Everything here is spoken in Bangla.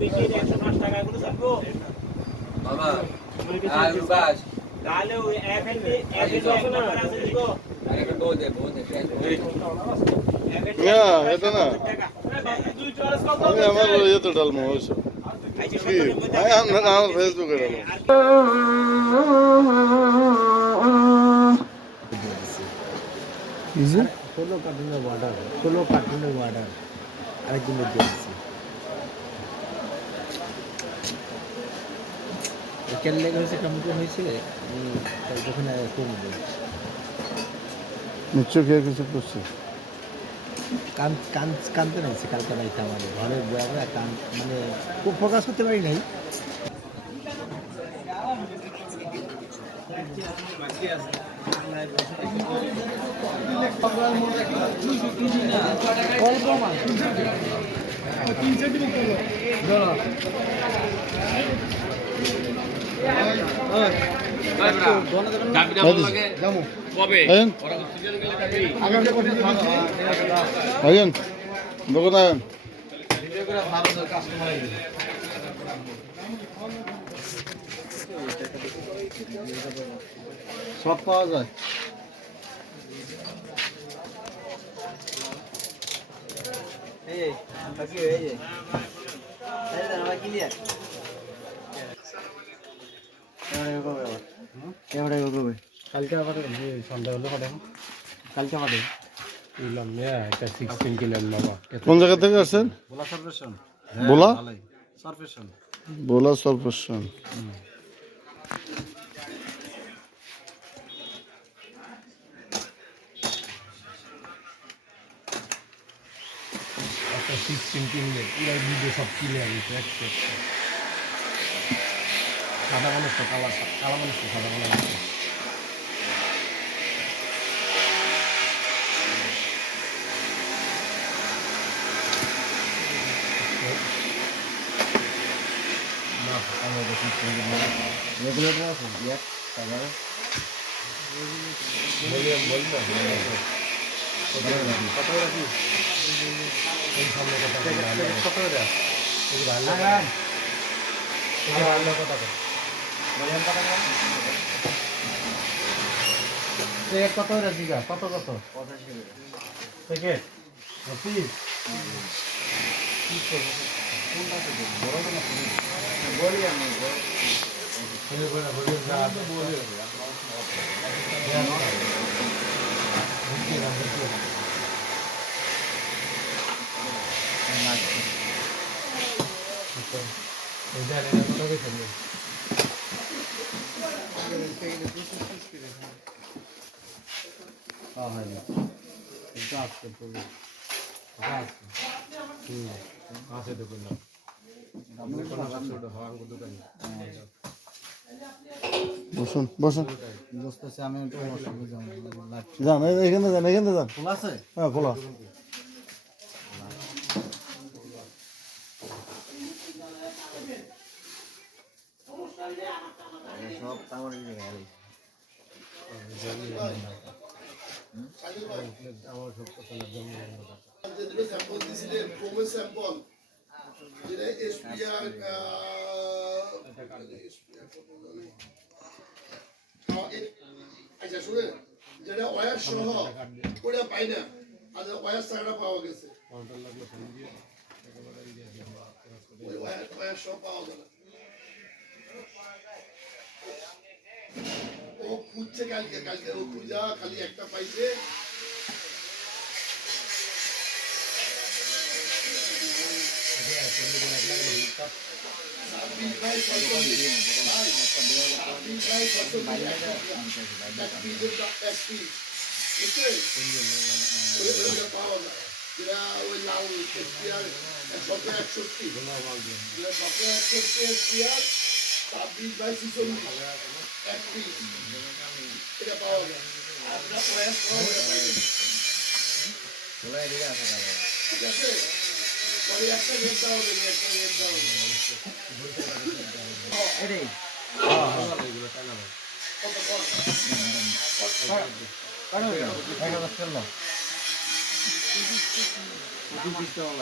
বিক্রি একশো পাঁচ টাকা করে থাকব তাহলে এক নাম্বার আছে দিব ইয়েতে ডালমো ওইসব আমার ফেসবুকে ডালমো ষোলো কার্টুনের অর্ডার ষোলো কার্টুনের অর্ডার আরেকদিনের দিয়েছি কেন লেগে হয়েছে কেমন হয়েছে? যখন কমবে নিশ্চয় খেয়ে কিছু করছে। কান কান কানতে নাইছে কালকে নাইতে আমার ঘরে বয়ে কান মানে খুব প্রকাশ করতে পারি নাই। আইন দোকান আইন সব পাওয়া যায়। কালকে আবার সন্ধ্যা হলো কটা কালকে বাবা কোন জায়গা থেকে আসছেন? বলা সার্ভেশন। বোলা? সার্ভেশন। একটা সিক্সটিন কিনলে পুরো ভিডিও সব তো একটা একটা। সাদা মানুষ তো কালা কালা মানুষ তো সাদা মানুষ তো। না, আমরা তো 16 কিনলাম। রেগুলেটর আছে এক ভলিউম ভলিউম কত রাখি কত কত কত রে এই ভালো এই ভালো করে ভলিউম কত করে এই কত রে দিগা কত কত 85 থেকে 25 বলি আমি বলি বলি বলি বসুন বসুন আমি যান এখানে যান এখানে যান। খোলা আছে? হ্যাঁ খোলা। সব টাওয়ার গেল আমার সব কথা জমি স্যাম্পল দিছিলেন ক্রোমের স্যাম্পল যেটা এসপিআর আচ্ছা শুনে যেটা ওয়ার সহ ওটা পাই না আর ওয়ার টাকাটা পাওয়া গেছে ওয়ার পাওয়া গেল ও খুঁজছে কালকে কালকে ও খুঁজা খালি একটা পাইছে পাওয়া যায়। যেটা ওই লাউ এসপিআর শত একষট্টি। শত একষট্টি এসপিআর ছাব্বিশ বাই ছিচল্লিশ এক পিস। এটা পাওয়া যায়। আপনার প্রয়াস করা ওটা পাইবেন। ঠিক আছে? পরে একটা রেট দেওয়া হবে একটা রেট দেওয়া হবে কত কত এক হাজার